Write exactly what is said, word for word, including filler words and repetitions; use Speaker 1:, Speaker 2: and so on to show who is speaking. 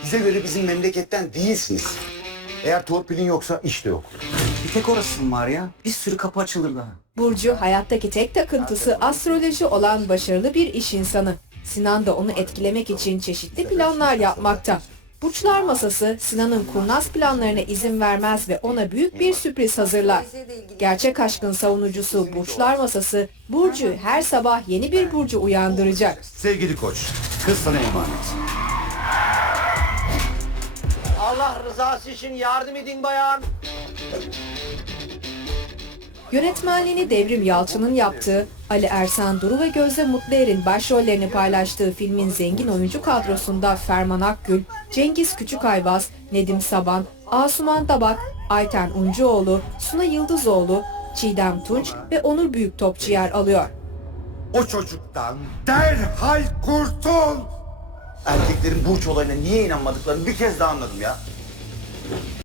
Speaker 1: Bize göre bizim memleketten değilsiniz. Eğer torpilin yoksa iş de yok.
Speaker 2: Bir tek orası mı var ya? Bir sürü kapı açılır daha.
Speaker 3: Burcu hayattaki tek takıntısı astroloji olan başarılı bir iş insanı. Sinan da onu etkilemek için çeşitli planlar yapmakta. Burçlar Masası Sinan'ın kurnaz planlarına izin vermez ve ona büyük bir sürpriz hazırlar. Gerçek aşkın savunucusu Burçlar Masası, Burcu her sabah yeni bir Burcu uyandıracak.
Speaker 1: Sevgili koç, kız sana emanet.
Speaker 4: Allah rızası için yardım edin bayan.
Speaker 3: Yönetmenliğini Devrim Yalçın'ın yaptığı, Ali Ersan Duru ve Gözde Mutluer'in başrollerini paylaştığı filmin zengin oyuncu kadrosunda Ferman Akgül, Cengiz Küçükayvaz, Nedim Saban, Asuman Dabak, Ayten Uncuoğlu, Suna Yıldızoğlu, Çiğdem Tunç ve Onur Büyüktopçu yer alıyor.
Speaker 1: O çocuktan derhal kurtul! Erkeklerin burç olayına niye inanmadıklarını bir kez daha anladım ya.